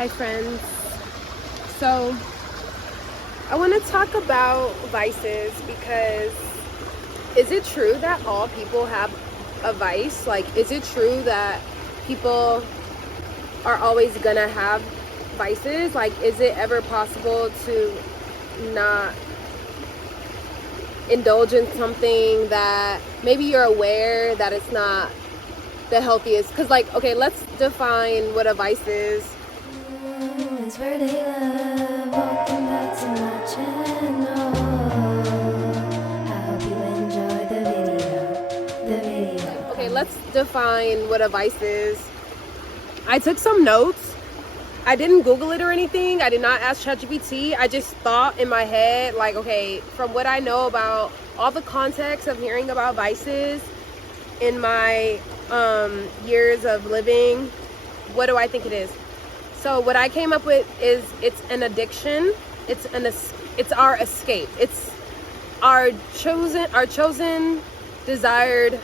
Hi friends. So I want to talk about vices because is it true that all people have a vice? Like, is it true that people are always gonna have vices? Like, is it ever possible to not indulge in something that maybe you're aware that it's not the healthiest? Because, like, okay, let's define what a vice is. It's Friday love, welcome back to my channel. I hope you enjoy the video. Okay, let's define what a vice is. I took some notes. I didn't Google it or anything. I did not ask ChatGPT. I just thought in my head, like, okay, from what I know about all the context of hearing about vices in my years of living, what do I think it is? So what I came up with is it's an addiction. It's our escape. It's our chosen, desired,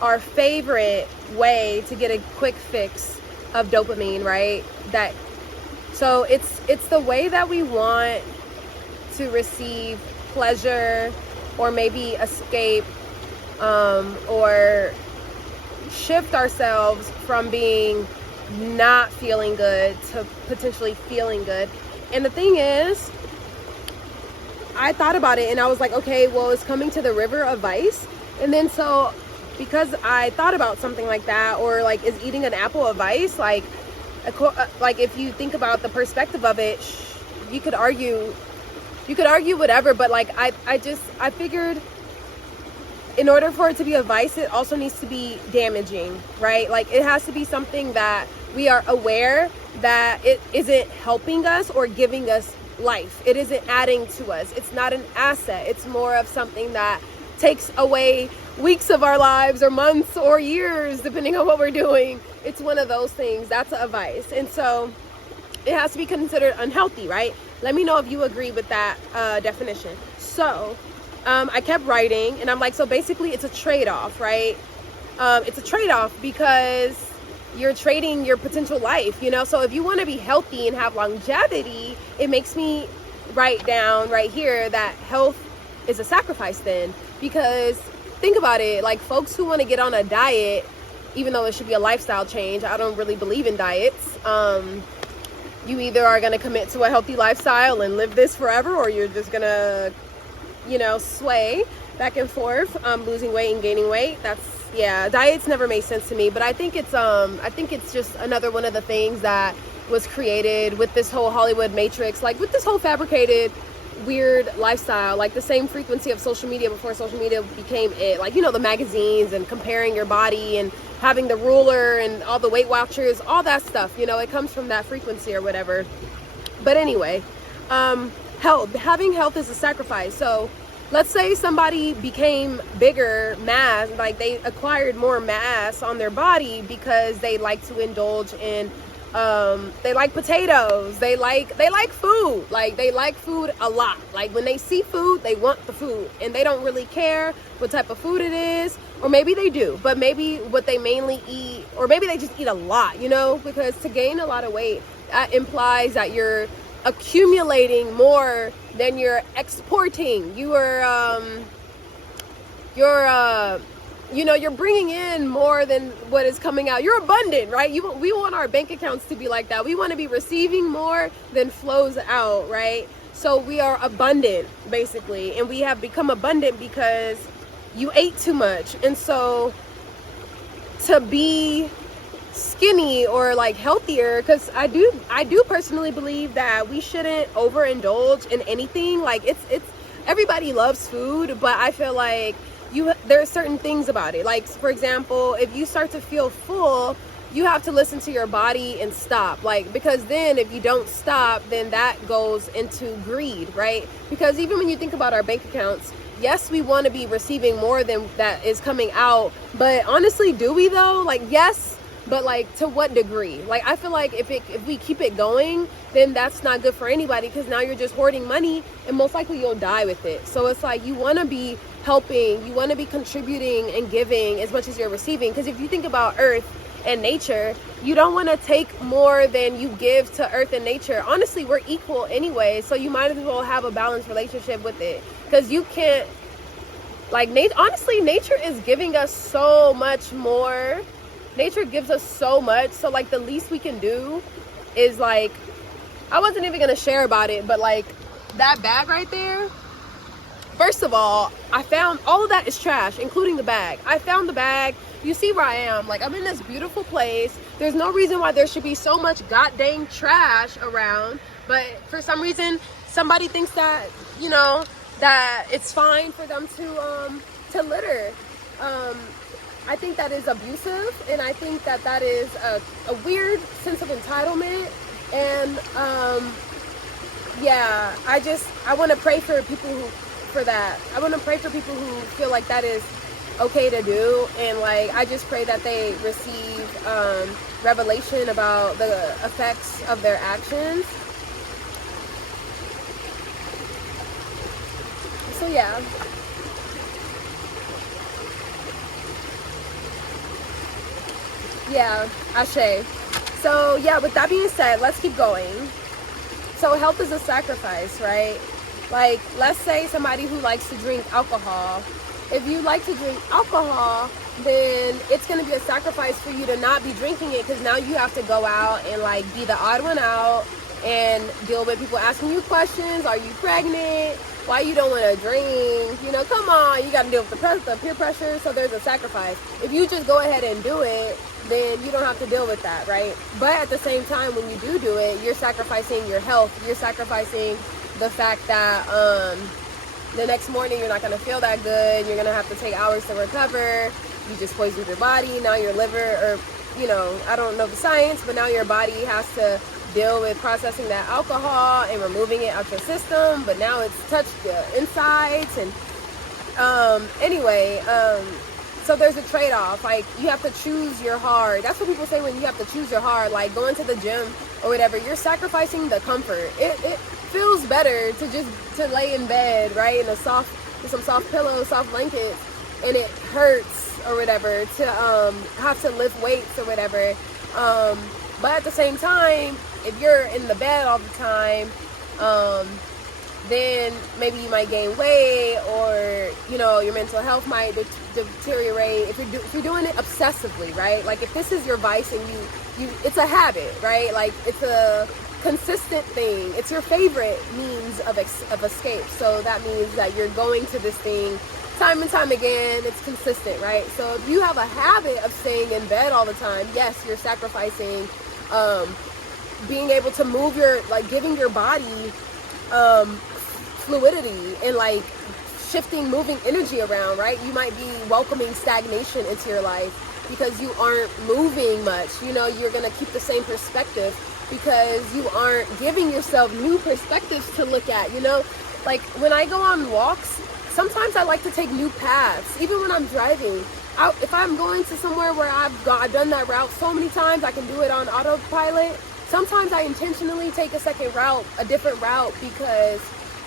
our favorite way to get a quick fix of dopamine, right? So it's the way that we want to receive pleasure or maybe escape or shift ourselves from being not feeling good to potentially feeling good. And the thing is, I thought about it and I was like, okay, well, it's coming to the river of vice. And then so because I thought about something like that, or like, is eating an apple a vice? Like if you think about the perspective of it, you could argue whatever, but like I figured in order for it to be a vice, it also needs to be damaging, right? Like, it has to be something that we are aware that it isn't helping us or giving us life. It isn't adding to us. It's not an asset. It's more of something that takes away weeks of our lives or months or years, depending on what we're doing. It's one of those things. That's a vice. And so it has to be considered unhealthy, right? Let me know if you agree with that definition. So I kept writing and I'm like, so basically it's a trade-off, right? It's a trade-off because you're trading your potential life, you know? So if you want to be healthy and have longevity, it makes me write down right here that health is a sacrifice then. Because think about it, like, folks who want to get on a diet, even though it should be a lifestyle change, I don't really believe in diets. You either are going to commit to a healthy lifestyle and live this forever, or you're just going to, sway back and forth, losing weight and gaining weight. Diets never made sense to me, but I think it's just another one of the things that was created with this whole Hollywood matrix, like with this whole fabricated weird lifestyle, like the same frequency of social media before social media became it, like, the magazines and comparing your body and having the ruler and all the Weight Watchers, all that stuff, it comes from that frequency or whatever. But anyway, having health is a sacrifice. So let's say somebody became bigger mass, like they acquired more mass on their body because they like to indulge in they like potatoes, they like food, like they like food a lot. Like when they see food, they want the food and they don't really care what type of food it is, or maybe they do, but maybe what they mainly eat, or maybe they just eat a lot, because to gain a lot of weight, that implies that you're accumulating more than you're exporting. You're bringing in more than what is coming out. You're abundant, right? We want our bank accounts to be like that. We want to be receiving more than flows out, right? So we are abundant, basically, and we have become abundant because you ate too much. And so to be skinny or like healthier, because I do personally believe that we shouldn't overindulge in anything. Like it's everybody loves food, but I feel like there are certain things about it. Like, for example, if you start to feel full, you have to listen to your body and stop. Like, because then if you don't stop, then that goes into greed, right? Because even when you think about our bank accounts, yes, we want to be receiving more than that is coming out, but honestly, do we though? Like, yes, but like, to what degree? Like, I feel like if we keep it going, then that's not good for anybody, because now you're just hoarding money and most likely you'll die with it. So it's like, you want to be helping, you want to be contributing and giving as much as you're receiving. Because if you think about Earth, and nature, you don't want to take more than you give to earth and nature. Honestly, we're equal anyway, so you might as well have a balanced relationship with it, because you can't, like, honestly, nature is giving us so much more. Nature gives us so much, so like the least we can do is, like, I wasn't even gonna share about it, but like that bag right there, first of all, I found all of that is trash, including the bag. I found the bag. You see where I am. Like, I'm in this beautiful place. There's no reason why there should be so much goddamn trash around. But for some reason, somebody thinks that, you know, that it's fine for them to litter. I think that is abusive, and I think that that is a weird sense of entitlement. And yeah, I want to pray for people I want to pray for people who feel like that is okay to do, and like I just pray that they receive revelation about the effects of their actions. So yeah. Yeah, Ashe. So yeah, with that being said, let's keep going. So health is a sacrifice, right? Like, let's say somebody who likes to drink alcohol. If you like to drink alcohol, then it's going to be a sacrifice for you to not be drinking it, because now you have to go out and like be the odd one out and deal with people asking you questions. Are you pregnant? Why you don't want to drink? You know, come on, you got to deal with the peer pressure. So there's a sacrifice. If you just go ahead and do it, then you don't have to deal with that, right? But at the same time, when you do it, you're sacrificing your health. You're sacrificing the fact that the next morning you're not going to feel that good. You're going to have to take hours to recover. You just poisoned your body. Now your liver, or, you know, I don't know the science, but now your body has to deal with processing that alcohol and removing it out your system. But now it's touched the insides. And anyway, so there's a trade-off. Like, you have to choose your hard. That's what people say when you have to choose your hard. Like going to the gym or whatever, you're sacrificing the comfort. It feels better to lay in bed, right, in with some soft pillows, soft blankets, and it hurts or whatever to have to lift weights or whatever. But at the same time, if you're in the bed all the time, then maybe you might gain weight, or, you know, your mental health might deteriorate if you're doing it obsessively, right? Like, if this is your vice and you it's a habit, right? Like, it's a consistent thing. It's your favorite means of escape. So that means that you're going to this thing time and time again. It's consistent, right? So if you have a habit of staying in bed all the time, yes, you're sacrificing being able to move giving your body fluidity and like moving energy around, right? You might be welcoming stagnation into your life because you aren't moving much. You know, you're gonna keep the same perspective because you aren't giving yourself new perspectives to look at. You know, like when I go on walks, sometimes I like to take new paths, even when I'm driving. If I'm going to somewhere where I've done that route so many times, I can do it on autopilot. Sometimes I intentionally take a different route, because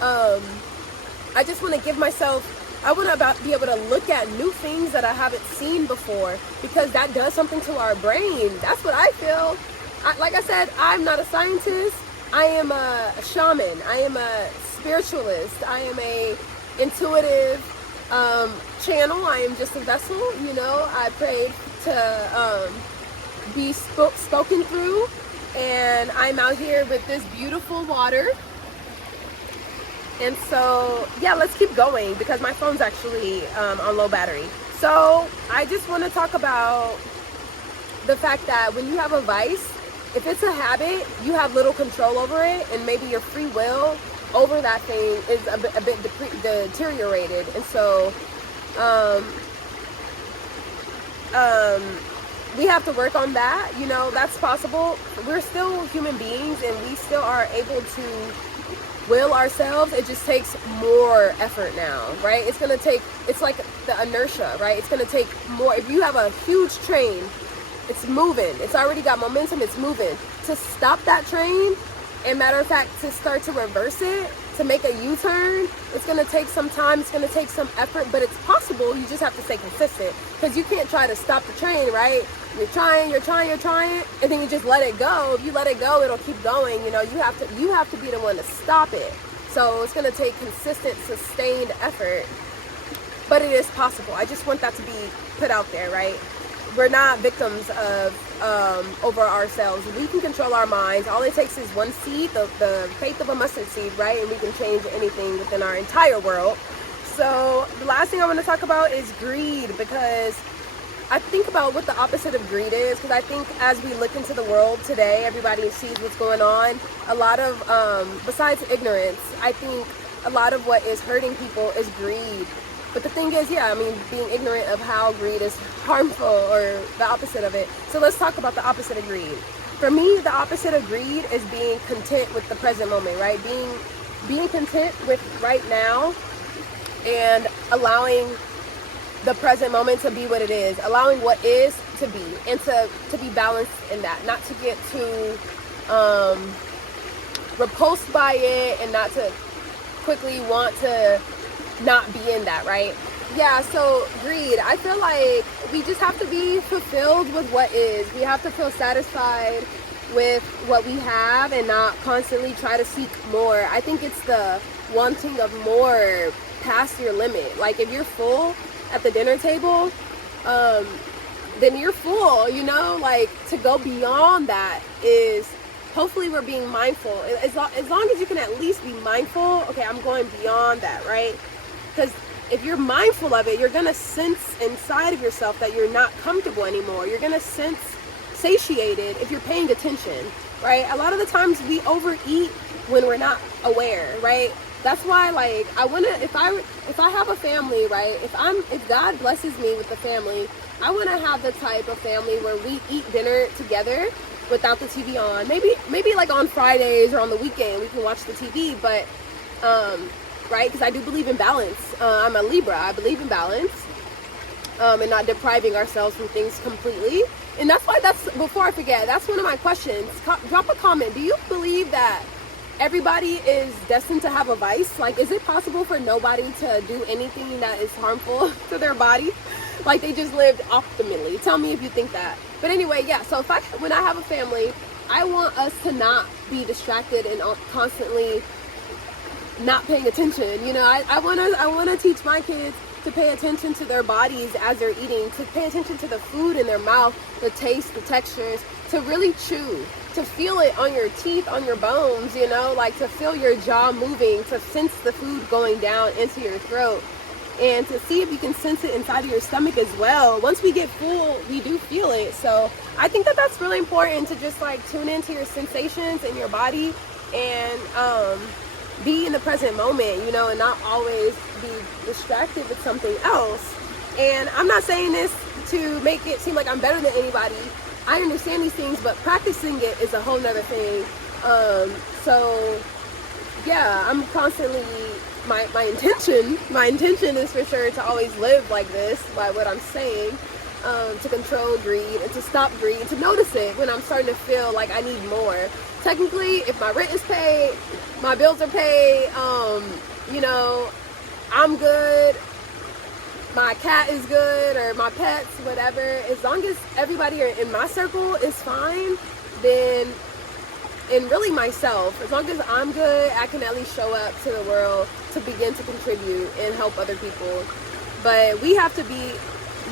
I just want to give myself, I want to be able to look at new things that I haven't seen before, because that does something to our brain. That's what I feel. Like I said, I'm not a scientist. I am a shaman. I am a spiritualist. I am a intuitive channel. I am just a vessel, you know. I pray to be spoken through, and I'm out here with this beautiful water. And so, yeah, let's keep going because my phone's actually on low battery. So I just want to talk about the fact that when you have a vice, if it's a habit, you have little control over it, and maybe your free will over that thing is a bit deteriorated. And so we have to work on that. You know, that's possible. We're still human beings, and we still are able to will ourselves. It just takes more effort now, right? It's like the inertia, right? It's going to take more. If you have a huge train, it's moving. It's already got momentum. It's moving. To stop that train, and matter of fact, to start to reverse it, to make a U-turn, it's going to take some time, it's going to take some effort, but it's possible. You just have to stay consistent, because you can't try to stop the train, right? You're trying, and then you just let it go. If you let it go, it'll keep going. You know, you have to be the one to stop it. So it's going to take consistent, sustained effort, but it is possible. I just want that to be put out there, right? We're not victims of over ourselves. We can control our minds. All it takes is one seed, the faith of a mustard seed, right? And we can change anything within our entire world. So the last thing I want to talk about is greed, because I think about what the opposite of greed is, because I think as we look into the world today, everybody sees what's going on. A lot of, besides ignorance, I think a lot of what is hurting people is greed. But the thing is, yeah, I mean, being ignorant of how greed is harmful, or the opposite of it. So let's talk about the opposite of greed. For me, the opposite of greed is being content with the present moment, right? Being content with right now, and allowing the present moment to be what it is, allowing what is to be, and to be balanced in that, not to get too repulsed by it, and not to quickly want to not be in that, right? Yeah, so greed, I feel like we just have to be fulfilled with what is. We have to feel satisfied with what we have, and not constantly try to seek more. I think it's the wanting of more past your limit. Like, if you're full at the dinner table, then you're full, you know? Like, to go beyond that is, hopefully we're being mindful. As long as you can at least be mindful, okay, I'm going beyond that, right? Because if you're mindful of it, you're going to sense inside of yourself that you're not comfortable anymore. You're going to sense satiated if you're paying attention, right? A lot of the times we overeat when we're not aware, right? That's why, like, I want to, if I have a family, right? If God blesses me with a family, I want to have the type of family where we eat dinner together without the TV on. Maybe like on Fridays or on the weekend we can watch the TV, but right? Because I do believe in balance. I'm a Libra. I believe in balance, and not depriving ourselves from things completely. And that's why, before I forget, that's one of my questions. Drop a comment. Do you believe that everybody is destined to have a vice? Like, is it possible for nobody to do anything that is harmful to their body? Like, they just lived optimally. Tell me if you think that. But anyway, yeah, so when I have a family, I want us to not be distracted and constantly not paying attention. You know, I want to teach my kids to pay attention to their bodies as they're eating, to pay attention to the food in their mouth, the taste, the textures, to really chew, to feel it on your teeth, on your bones, you know, like to feel your jaw moving, to sense the food going down into your throat, and to see if you can sense it inside of your stomach as well. Once we get full, we do feel it. So I think that that's really important, to just like tune into your sensations in your body, and be in the present moment, you know, and not always be distracted with something else. And I'm not saying this to make it seem like I'm better than anybody. I understand these things, but practicing it is a whole nother thing. So yeah, I'm constantly, my intention is for sure to always live like this, by what I'm saying, to control greed and to stop greed, and to notice it when I'm starting to feel like I need more. Technically, if my rent is paid, my bills are paid, you know, I'm good, my cat is good, or my pets, whatever, as long as everybody in my circle is fine, then, and really myself, as long as I'm good, I can at least show up to the world to begin to contribute and help other people. But we have to be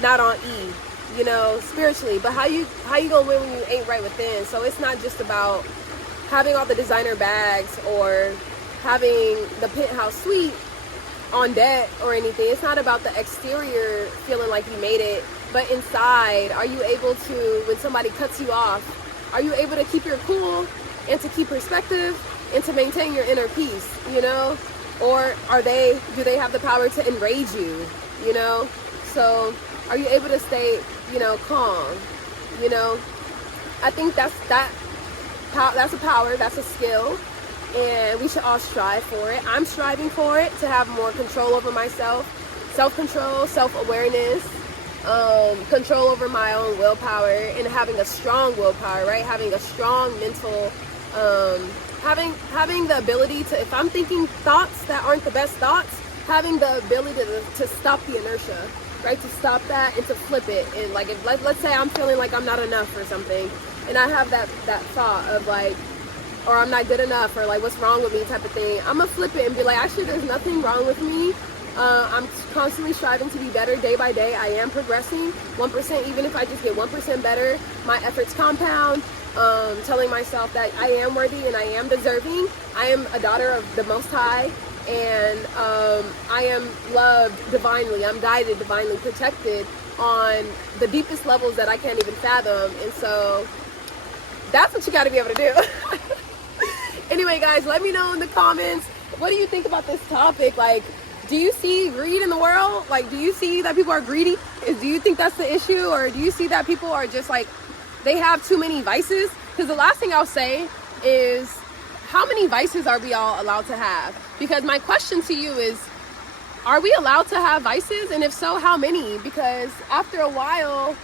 not on E, you know, spiritually. But how you gonna win when you ain't right within? So it's not just about having all the designer bags or having the penthouse suite on deck or anything. It's not about the exterior feeling like you made it, but inside, are you able to, when somebody cuts you off, are you able to keep your cool and to keep perspective and to maintain your inner peace, you know? Or do they have the power to enrage you, you know? So are you able to stay, you know, calm, you know? I think that's a power, that's a skill, and we should all strive for it. I'm striving for it, to have more control over myself, self-control, self-awareness, control over my own willpower, and having a strong willpower, right? Having a strong mental having the ability to, if I'm thinking thoughts that aren't the best thoughts, having the ability to stop the inertia, right? To stop that and to flip it. And like, if let's say I'm feeling like I'm not enough or something, and I have that thought of like, or I'm not good enough, or like what's wrong with me type of thing, I'm gonna flip it and be like, actually there's nothing wrong with me. I'm constantly striving to be better day by day. I am progressing 1%, even if I just get 1% better, my efforts compound. Telling myself that I am worthy and I am deserving. I am a daughter of the Most High, and I am loved divinely. I'm guided divinely, protected on the deepest levels that I can't even fathom. And so that's what you got to be able to do. Anyway, guys, let me know in the comments, what do you think about this topic? Like, do you see greed in the world? Like, do you see that people are greedy? Do you think that's the issue? Or do you see that people are just like, they have too many vices? Because the last thing I'll say is, how many vices are we all allowed to have? Because my question to you is, are we allowed to have vices? And if so, how many? Because after a while,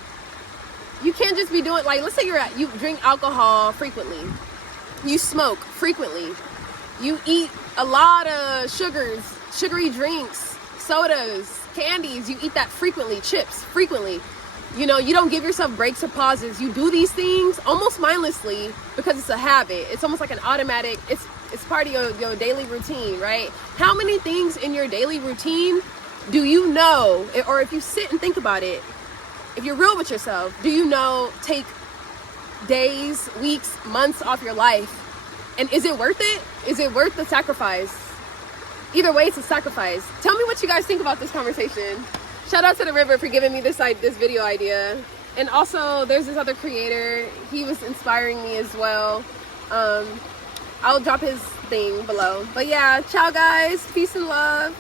you can't just be doing, like, let's say you drink alcohol frequently, you smoke frequently, you eat a lot of sugary drinks, sodas, candies, you eat that frequently, chips frequently. You know, you don't give yourself breaks or pauses. You do these things almost mindlessly because it's a habit. It's almost like an automatic, it's part of your daily routine, right? How many things in your daily routine do you know, or if you sit and think about it, if you're real with yourself, do you know take days, weeks, months off your life? And is it worth it? Is it worth the sacrifice? Either way, it's a sacrifice. Tell me what you guys think about this conversation. Shout out to the River for giving me this video idea. And also, there's this other creator. He was inspiring me as well. I'll drop his thing below. But yeah, ciao guys. Peace and love.